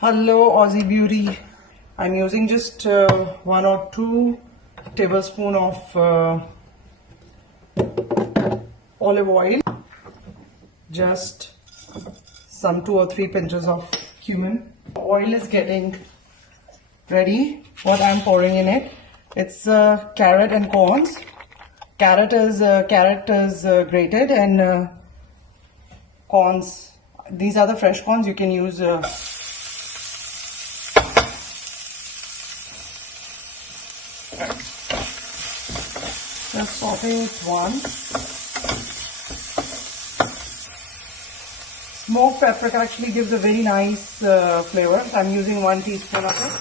Hello Aussie Beauty. I'm using just 1 or 2 tablespoons of olive oil, just some 2 or 3 pinches of cumin. Oil is getting ready. What I'm pouring in it, it's carrot and corns. Carrot is grated, and corns, these are the fresh corns. You can use just saute it once. Smoked paprika actually gives a very nice flavor. I'm using 1 teaspoon of it.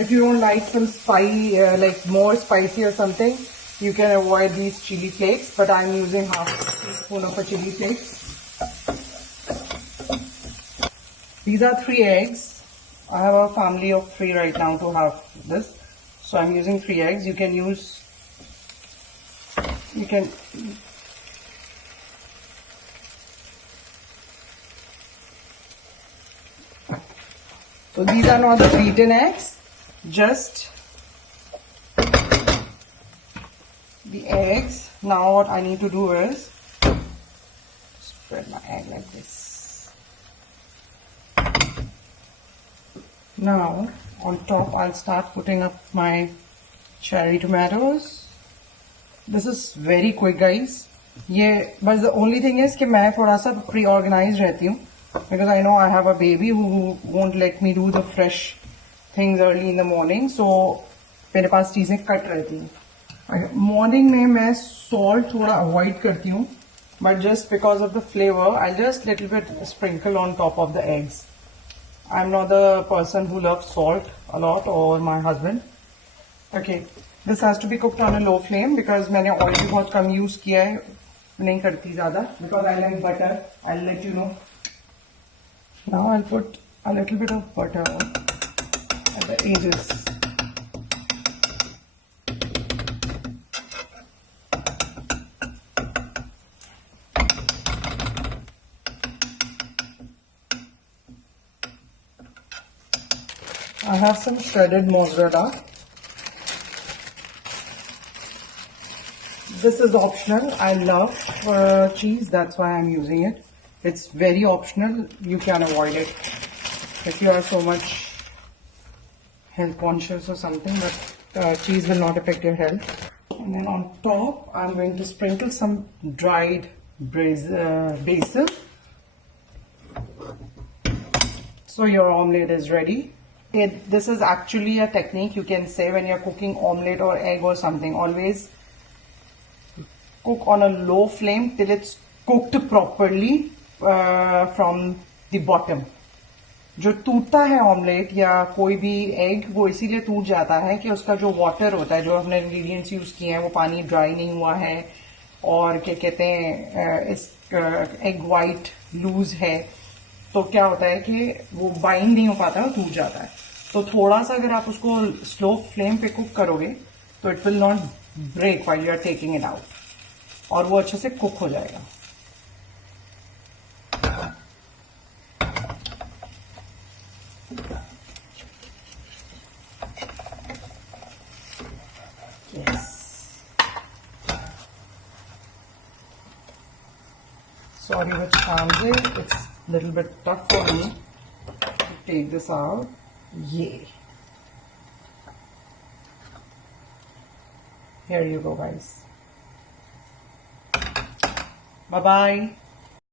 If you don't like some like more spicy or something, you can avoid these chili flakes, but I'm using half a teaspoon of a chili flakes. These are 3 eggs. I have a family of 3 right now to have this, so I'm using 3 eggs. You can so these are not the beaten eggs, just the eggs. Now what I need to do is spread my egg like this. Now on top I'll start putting up my cherry tomatoes. This is very quick, guys. But the only thing is कि मैं थोड़ा सा pre-organized रहती हूँ, because I know I have a baby who won't let me do the fresh things early in the morning, so मेरे पास चीजें cut रहती हैं. Morning में मैं salt थोड़ा avoid करती हूँ, but just because of the flavor, I'll just little bit sprinkle on top of the eggs. I'm not the person who loves salt a lot, or my husband. Okay, this has to be cooked on a low flame because मैंने oil भी बहुत कम use किया है, नहीं करती ज़्यादा, because I like butter. I'll let you know. Now I'll put a little bit of butter at the edges. I have some shredded mozzarella. This is optional. I love cheese, that's why I'm using it. It's very optional. You can avoid it if you are so much health conscious or something, but cheese will not affect your health. And then on top, I'm going to sprinkle some dried basil. So your omelette is ready. This is actually a technique you can say when you're cooking omelette or egg or something. Always cook on a low flame till it's cooked properly from the bottom. जो टूटता है omelette या कोई भी egg, वो इसीलिए टूट जाता है कि उसका जो वाटर होता है, जो हमने इंग्रेडिएंट्स यूज किए हैं, वो पानी ड्राई नहीं हुआ है, और क्या कहते हैं, इस एग वाइट लूज है, तो क्या होता है कि वो बाइंड नहीं हो पाता है, टूट जाता है. तो थोड़ा सा अगर आप उसको स्लो फ्लेम पे कुक करोगे तो it will not break while you are taking it out, और वो अच्छे से कुक हो जाएगा. Yes. Sorry with transit, it's a little bit tough for me to take this out. Yay. Here you go, guys. Bye-bye.